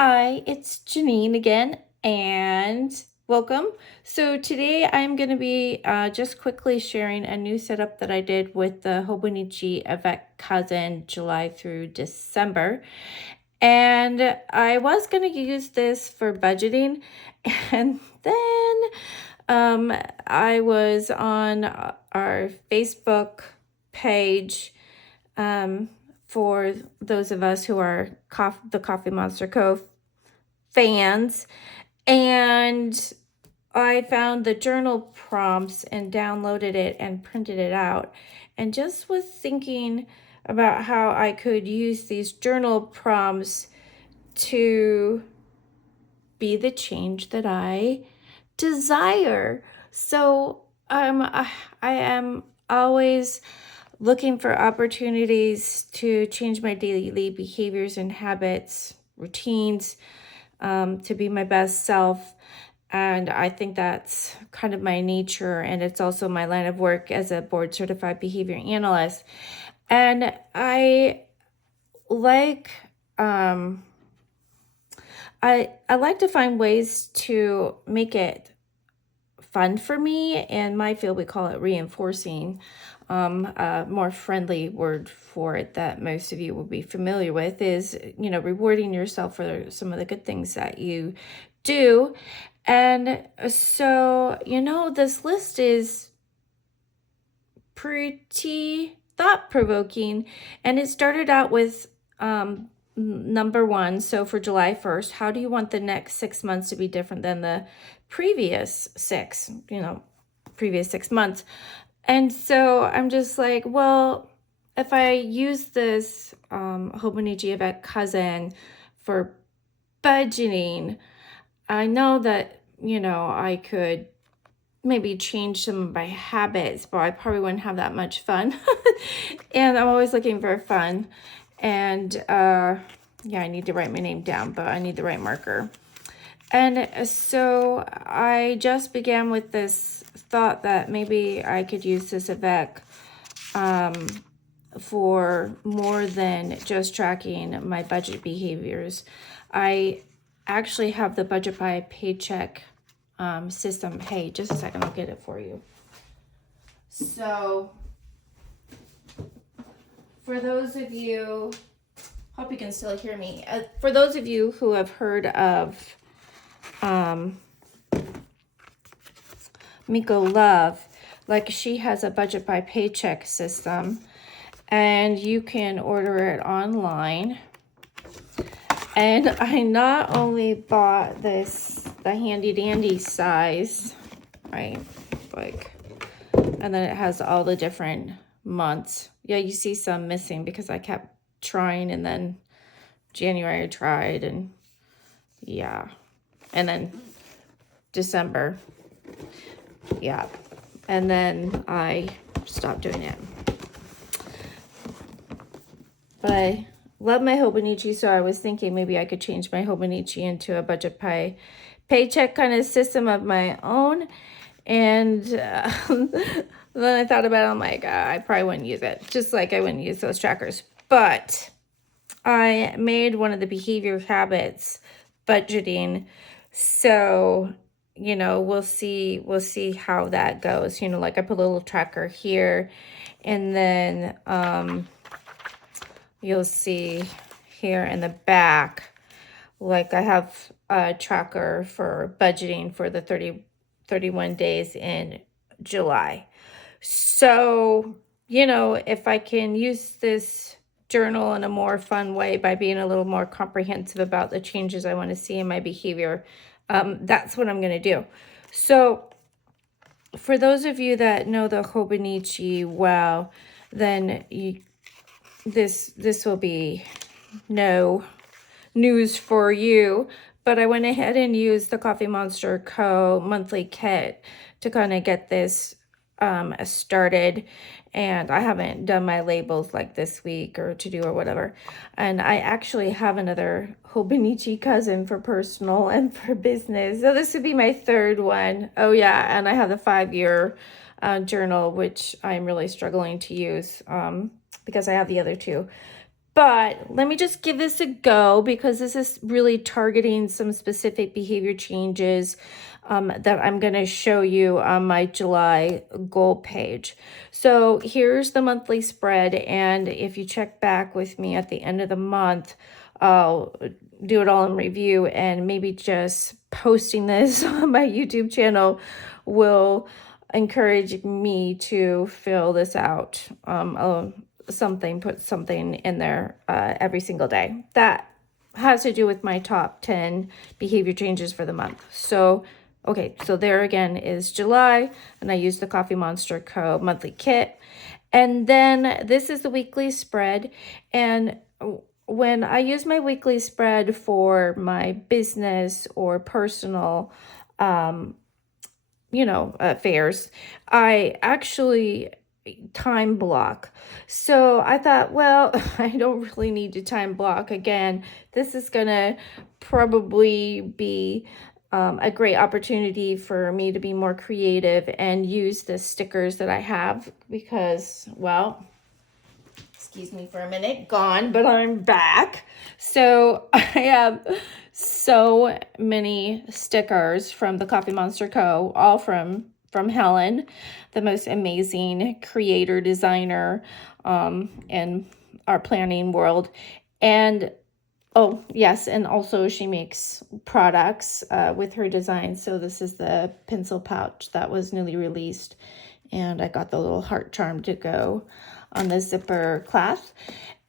Hi, it's Jenean again, and welcome. So today I'm going to be just quickly sharing a new setup that I did with the Hobonichi avec cousin July through December. And I was going to use this for budgeting, and then I was on our Facebook page for those of us who are the Coffee Monster Co. fans, and I found the journal prompts and downloaded it and printed it out, and just was thinking about how I could use these journal prompts to be the change that I desire. So I am always looking for opportunities to change my daily behaviors and habits, routines, to be my best self. And I think that's kind of my nature. And it's also my line of work as a board certified behavior analyst. And I like, I like to find ways to make it fun for me. In my field, we call it reinforcing. A more friendly word for it that most of you will be familiar with is, rewarding yourself for some of the good things that you do. And so, this list is pretty thought-provoking, and it started out with number one. So for July 1st, how do you want the next 6 months to be different than the previous previous 6 months? And so I'm just like, well, if I use this Hobonichi avec cousin for budgeting, I know that, I could maybe change some of my habits, but I probably wouldn't have that much fun. And I'm always looking for fun. And yeah, I need to write my name down, but I need the right marker. And so I just began with this thought that maybe I could use this avec for more than just tracking my budget behaviors. I actually have the budget by paycheck system. Hey, just a second, I'll get it for you. So for those of you, hope you can still hear me. For those of you who have heard of Miko Love, like, she has a budget by paycheck system, and you can order it online. And I not only bought the handy dandy size, right? And then it has all the different months. Yeah, you see some missing because I kept trying, and then January I tried, and yeah. And then December. Yeah. And then I stopped doing it. But I love my Hobonichi, so I was thinking maybe I could change my Hobonichi into a budget paycheck kind of system of my own. And then I thought about it. I'm like, I probably wouldn't use it, just like I wouldn't use those trackers. But I made one of the behavior habits budgeting. So, we'll see how that goes. Like, I put a little tracker here, and then you'll see here in the back, like, I have a tracker for budgeting for the 31 days in July. So, if I can use this journal in a more fun way by being a little more comprehensive about the changes I want to see in my behavior, that's what I'm going to do. So for those of you that know the Hobonichi well, then this will be no news for you. But I went ahead and used the Coffee Monster Co. monthly kit to kind of get this started. And I haven't done my labels like this week or to do or whatever. And I actually have another Hobonichi cousin for personal and for business. So this would be my third one. Oh yeah, and I have the 5-year journal, which I'm really struggling to use because I have the other two. But let me just give this a go because this is really targeting some specific behavior changes that I'm going to show you on my July goal page. So here's the monthly spread. And if you check back with me at the end of the month, I'll do it all in review, and maybe just posting this on my YouTube channel will encourage me to fill this out. Put something in there every single day that has to do with my top 10 behavior changes for the month. So, okay, so there again is July, and I use the Coffee Monster Co. monthly kit. And then this is the weekly spread. And when I use my weekly spread for my business or personal, affairs, I actually time block. So I thought, well, I don't really need to time block. Again, this is gonna probably be a great opportunity for me to be more creative and use the stickers that I have because, well, excuse me for a minute, gone, but I'm back. So I have so many stickers from the Coffee Monster Co., all from Helen, the most amazing creator designer in our planning world. And oh yes, and also she makes products with her design. So this is the pencil pouch that was newly released, and I got the little heart charm to go on the zipper clasp.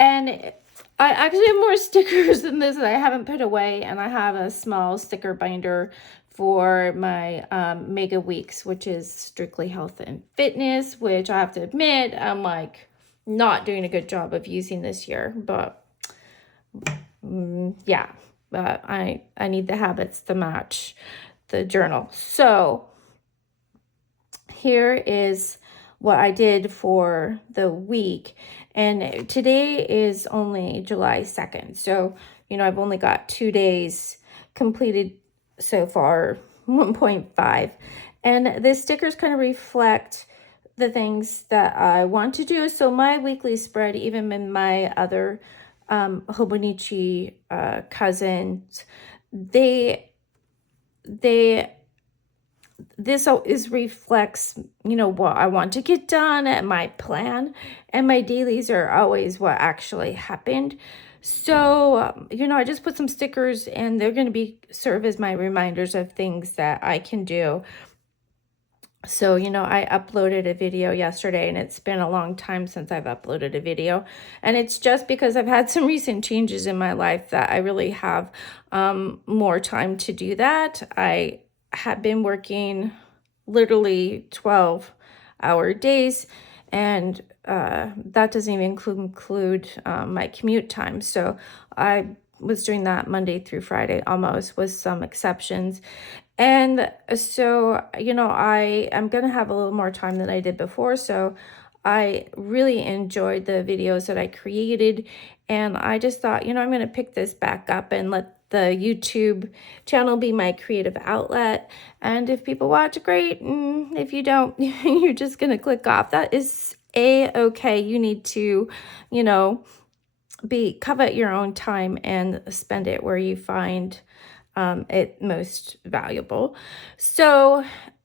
And I actually have more stickers than this that I haven't put away, and I have a small sticker binder for my mega weeks, which is strictly health and fitness, which I have to admit I'm like not doing a good job of using this year, but yeah, but I need the habits to match the journal. So here is what I did for the week, and today is only July 2nd, so I've only got 2 days completed so far, 1.5, and the stickers kind of reflect the things that I want to do. So my weekly spread, even in my other Hobonichi cousins, this always reflects, what I want to get done and my plan, and my dailies are always what actually happened. So, I just put some stickers, and they're going to serve as my reminders of things that I can do. So, I uploaded a video yesterday, and it's been a long time since I've uploaded a video. And it's just because I've had some recent changes in my life that I really have more time to do that. I have been working literally 12-hour days, and that doesn't even include my commute time. So I was doing that Monday through Friday almost, with some exceptions. And so, I'm going to have a little more time than I did before. So I really enjoyed the videos that I created. And I just thought, I'm going to pick this back up and let the YouTube channel be my creative outlet. And if people watch, great. And if you don't, you're just going to click off. That is okay. You need to, covet your own time and spend it where you find it most valuable. So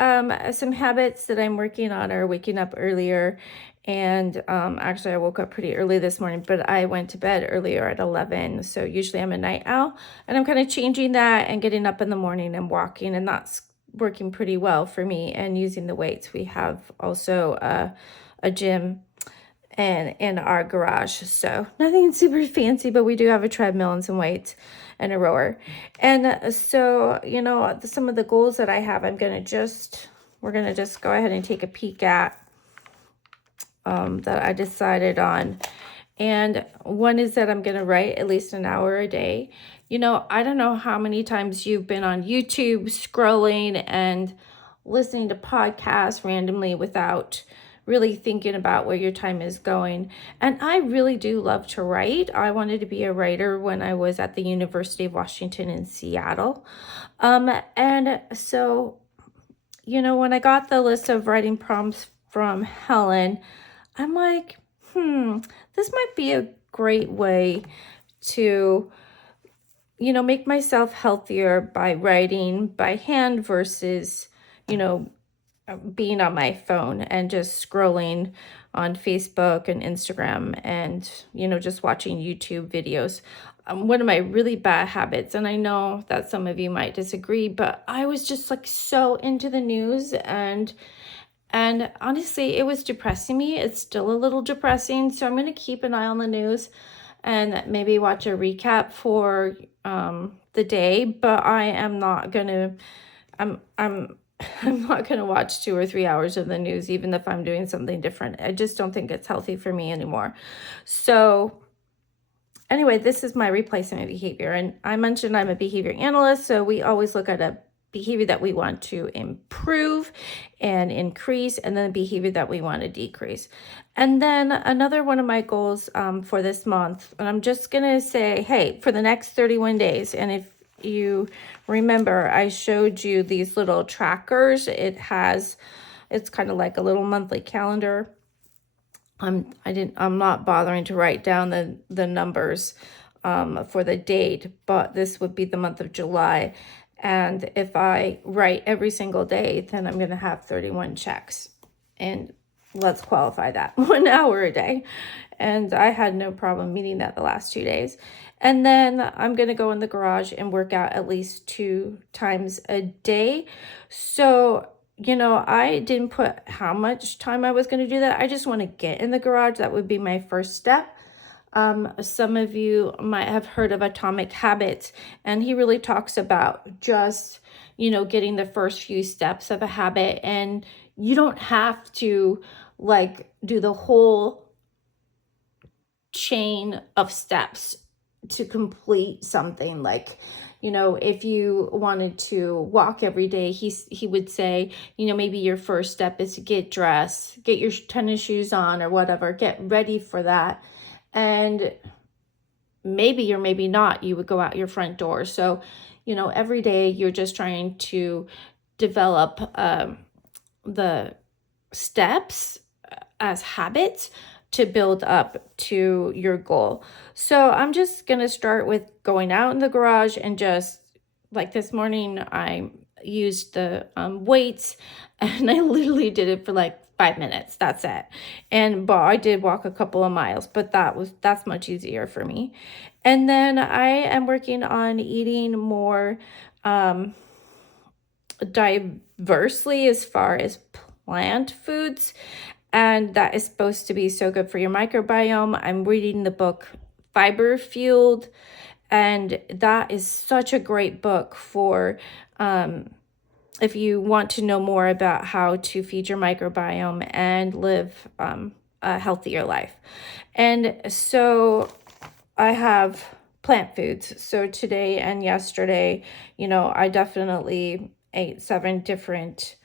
some habits that I'm working on are waking up earlier. And actually I woke up pretty early this morning, but I went to bed earlier at 11. So usually I'm a night owl, and I'm kind of changing that and getting up in the morning and walking, and that's working pretty well for me, and using the weights. We have also a gym and in our garage, so nothing super fancy, but we do have a treadmill and some weights and a rower. And so, some of the goals that I have, we're gonna just go ahead and take a peek at that I decided on. And one is that I'm gonna write at least an hour a day. I don't know how many times you've been on YouTube scrolling and listening to podcasts randomly without really thinking about where your time is going. And I really do love to write. I wanted to be a writer when I was at the University of Washington in Seattle. And so, when I got the list of writing prompts from Helen, I'm like, this might be a great way to, make myself healthier by writing by hand versus, being on my phone and just scrolling on Facebook and Instagram and, just watching YouTube videos. One of my really bad habits, and I know that some of you might disagree, but I was just like so into the news, and honestly, it was depressing me. It's still a little depressing, so I'm going to keep an eye on the news and maybe watch a recap for the day, but I am not going to I'm I'm not going to watch 2 or 3 hours of the news, even if I'm doing something different. I just don't think it's healthy for me anymore. So anyway, this is my replacement behavior. And I mentioned I'm a behavior analyst, so we always look at a behavior that we want to improve and increase, and then a behavior that we want to decrease. And then another one of my goals for this month, and I'm just going to say, hey, for the next 31 days, and if you remember, I showed you these little trackers. It's kind of like a little monthly calendar. I'm not bothering to write down the numbers for the date, but this would be the month of July. And if I write every single day, then I'm going to have 31 checks. And let's qualify that 1 hour a day. And I had no problem meeting that the last 2 days. And then I'm going to go in the garage and work out at least 2 times a day. So, I didn't put how much time I was going to do that. I just want to get in the garage. That would be my first step. Some of you might have heard of Atomic Habits, and he really talks about just, getting the first few steps of a habit. And you don't have to do the whole chain of steps to complete something. If you wanted to walk every day, he would say, maybe your first step is to get dressed, get your tennis shoes on or whatever, get ready for that. And maybe or maybe not, you would go out your front door. So, every day you're just trying to develop the steps as habits to build up to your goal. So I'm just going to start with going out in the garage and just like this morning, I used the weights and I literally did it for like 5 minutes. That's it. But I did walk a couple of miles, but that's much easier for me. And then I am working on eating more diversely as far as plant foods. And that is supposed to be so good for your microbiome. I'm reading the book Fiber Fueled, and that is such a great book for if you want to know more about how to feed your microbiome and live a healthier life. And so I have plant foods. So today and yesterday, I definitely ate 7 different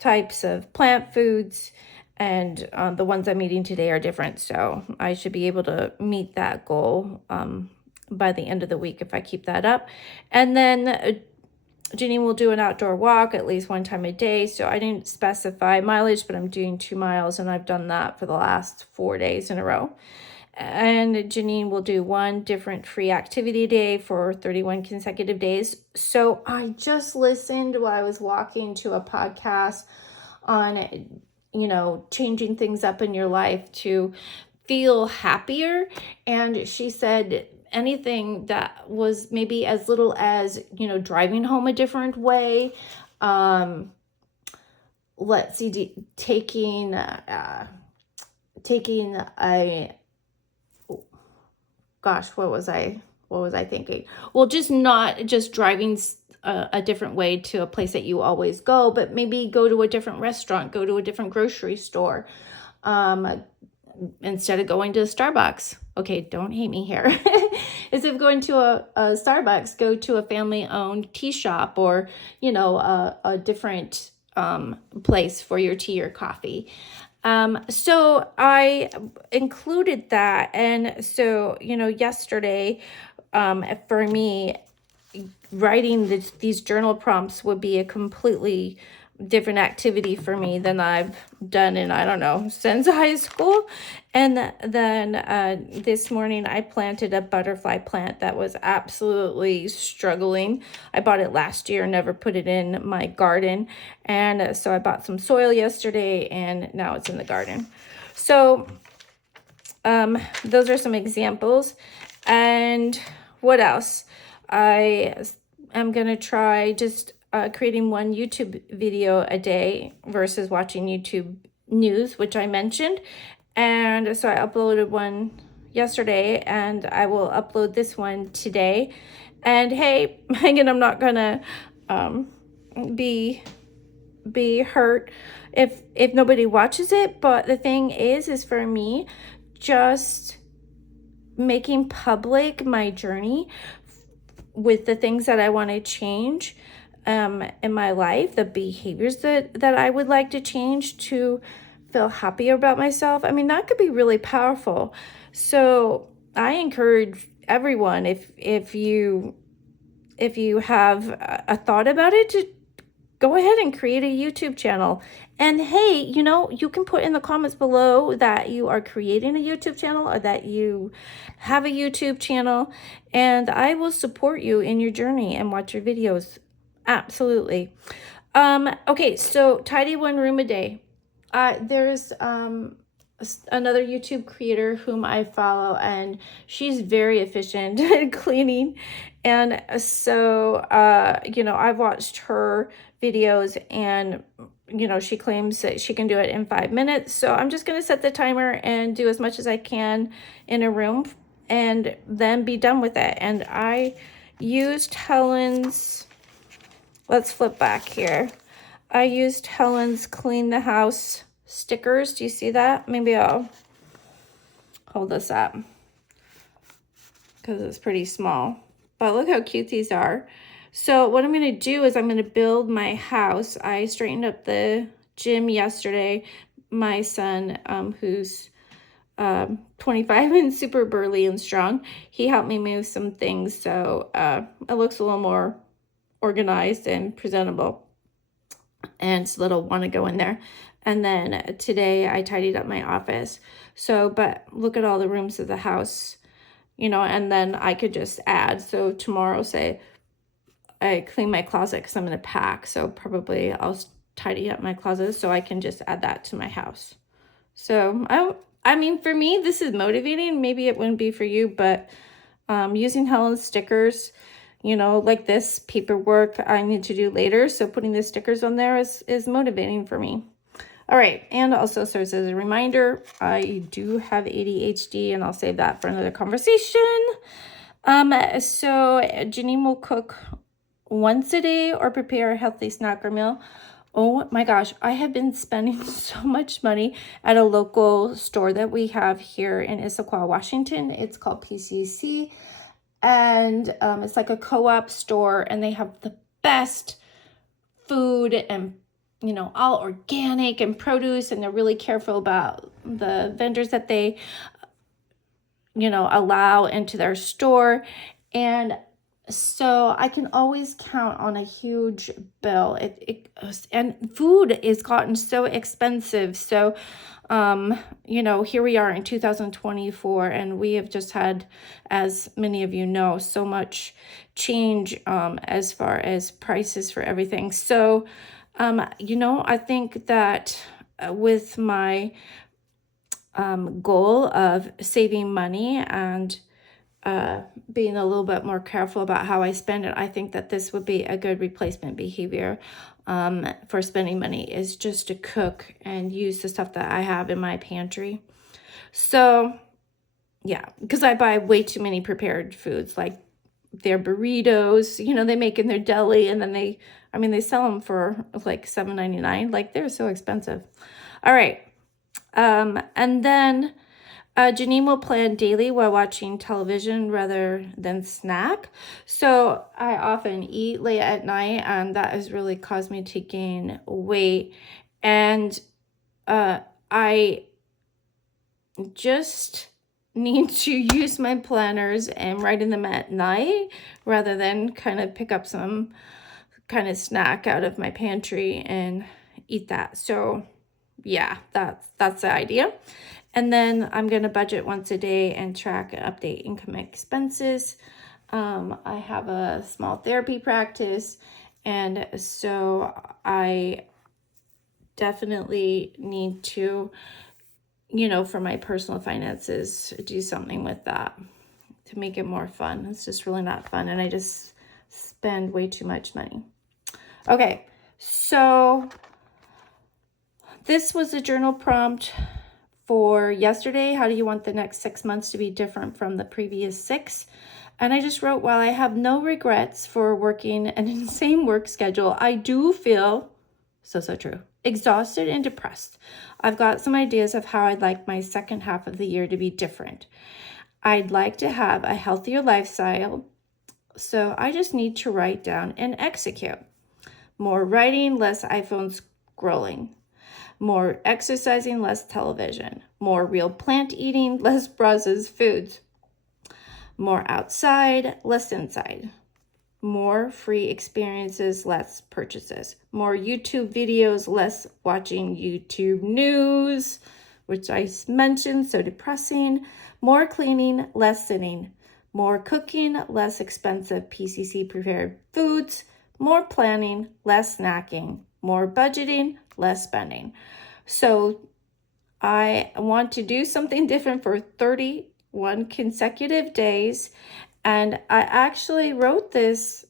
types of plant foods. And the ones I'm eating today are different. So I should be able to meet that goal by the end of the week if I keep that up. And then Jenean will do an outdoor walk at least 1 time a day. So I didn't specify mileage, but I'm doing 2 miles. And I've done that for the last 4 days in a row. And Jenean will do 1 different free activity day for 31 consecutive days. So I just listened while I was walking to a podcast on changing things up in your life to feel happier. And she said anything that was maybe as little as, driving home a different way. Let's see, taking a, gosh, what was I thinking? Well, not just driving a different way to a place that you always go, but maybe go to a different restaurant, go to a different grocery store, instead of going to Starbucks. Okay, don't hate me here. Instead of going to a Starbucks, go to a family-owned tea shop or, a different place for your tea or coffee. So I included that. And so, yesterday, for me, writing these journal prompts would be a completely different activity for me than I've done in, I don't know, since high school. And then this morning I planted a butterfly plant that was absolutely struggling. I bought it last year, never put it in my garden. And so I bought some soil yesterday and now it's in the garden. So those are some examples. And what else? I am going to try just creating one YouTube video a day versus watching YouTube news, which I mentioned. And so I uploaded one yesterday and I will upload this one today. And hey, Megan, I'm not going to be hurt if nobody watches it. But the thing is for me, just making public my journey with the things that I want to change in my life, the behaviors that I would like to change to feel happier about myself. I mean, that could be really powerful. So I encourage everyone, if you have a thought about it, to go ahead and create a YouTube channel. And hey, you know, you can put in the comments below that you are creating a YouTube channel or that you have a YouTube channel, and I will support you in your journey and watch your videos. Absolutely. Okay, so tidy one room a day. There's another YouTube creator whom I follow, and she's very efficient at cleaning. And so, you know, I've watched her videos and, you know, she claims that she can do it in 5 minutes. So I'm just going to set the timer and do as much as I can in a room and then be done with it. And I used Helen's, let's flip back here. I used Helen's Clean the House stickers. Do you see that? Maybe I'll hold this up because it's pretty small. But look how cute these are. So what I'm going to do is I'm going to build my house. I straightened up the gym yesterday. My son, who's 25 and super burly and strong, he helped me move some things. So it looks a little more organized and presentable. And so that'll want to go in there. And then today I tidied up my office. So, but look at all the rooms of the house, you know, and then I could just add. So tomorrow, say I clean my closet because I'm going to pack. So probably I'll tidy up my closet so I can just add that to my house. So I mean, for me, this is motivating. Maybe it wouldn't be for you, but using Helen's stickers, you know, like this paperwork I need to do later. So putting the stickers on there is motivating for me. All right. And also serves as a reminder, I do have ADHD, and I'll save that for another conversation. So Jenean will cook once a day or prepare a healthy snack or meal. Oh my gosh, I have been spending so much money at a local store that we have here in Issaquah, Washington. It's called PCC. And it's like a co-op store, and they have the best food and, you know, all organic and produce, and they're really careful about the vendors that they, you know, allow into their store. And so I can always count on a huge bill. And food is gotten so expensive. So, you know, here we are in 2024, and we have just had, as many of you know, so much change as far as prices for everything. So, you know, I think that with my goal of saving money and being a little bit more careful about how I spend it, I think that this would be a good replacement behavior for spending money, is just to cook and use the stuff that I have in my pantry. So yeah, because I buy way too many prepared foods, like their burritos, you know, they make in their deli, and then they sell them for like $7.99. Like, they're so expensive. All right. And then Jenean will plan daily while watching television rather than snack. So I often eat late at night, and that has really caused me to gain weight. And I just need to use my planners and write in them at night rather than kind of pick up some kind of snack out of my pantry and eat that. So yeah, that's the idea. And then I'm going to budget once a day and track and update income and expenses. I have a small therapy practice, and so I definitely need to, for my personal finances, do something with that to make it more fun. It's just really not fun, and I just spend way too much money. Okay, so this was a journal prompt for yesterday. How do you want the next 6 months to be different from the previous 6? And I just wrote, while I have no regrets for working an insane work schedule, I do feel, so true, exhausted and depressed. I've got some ideas of how I'd like my second half of the year to be different. I'd like to have a healthier lifestyle, so I just need to write down and execute. More writing, less iPhone scrolling. More exercising, less television. More real plant eating, less processed foods. More outside, less inside. More free experiences, less purchases. More YouTube videos, less watching YouTube news, which I mentioned, so depressing. More cleaning, less sitting. More cooking, less expensive PCC prepared foods. More planning, less snacking. More budgeting, less spending. So I want to do something different for 31 consecutive days. And I actually wrote this,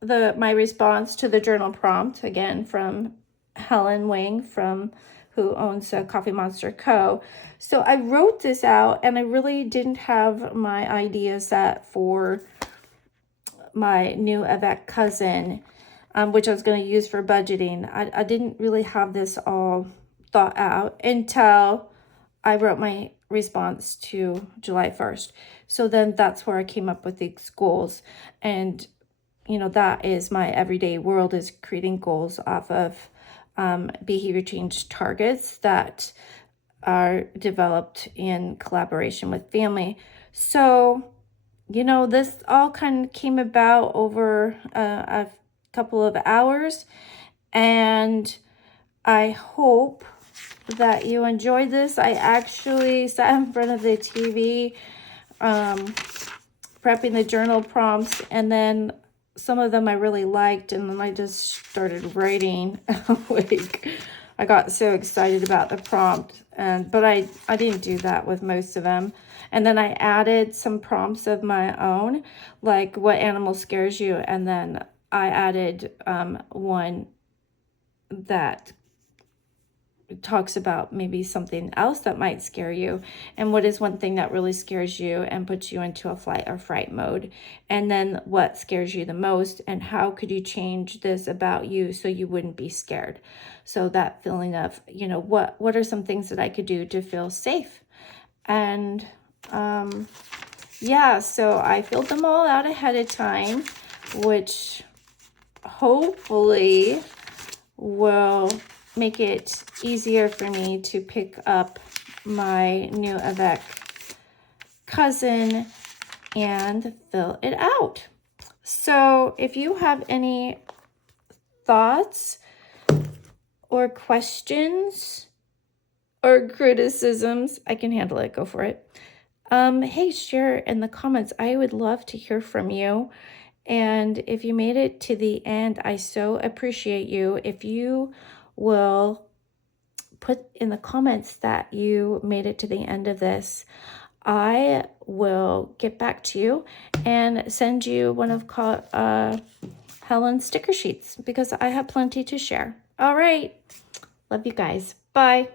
my response to the journal prompt, again, from Helen Wang, who owns Coffee Monster Co. So I wrote this out, and I really didn't have my idea set for my new Avec cousin, which I was going to use for budgeting. I didn't really have this all thought out until I wrote my response to July 1st. So then that's where I came up with these goals. And, that is my everyday world, is creating goals off of behavior change targets that are developed in collaboration with family. So, this all kind of came about over a couple of hours, and I hope that you enjoyed this. I actually sat in front of the TV prepping the journal prompts, and then some of them I really liked, and then I just started writing. I got so excited about the prompt, but I didn't do that with most of them. And then I added some prompts of my own, like what animal scares you, and then I added one that talks about maybe something else that might scare you, and what is one thing that really scares you and puts you into a flight or fright mode, and then what scares you the most, and how could you change this about you so you wouldn't be scared. So that feeling of, what are some things that I could do to feel safe. And yeah, so I filled them all out ahead of time, which hopefully will make it easier for me to pick up my new Avec cousin and fill it out. So if you have any thoughts or questions or criticisms, I can handle it. Go for it. Hey, share in the comments. I would love to hear from you. And if you made it to the end, I so appreciate you. If you will put in the comments that you made it to the end of this, I will get back to you and send you one of Helen's sticker sheets, because I have plenty to share. All right. Love you guys. Bye.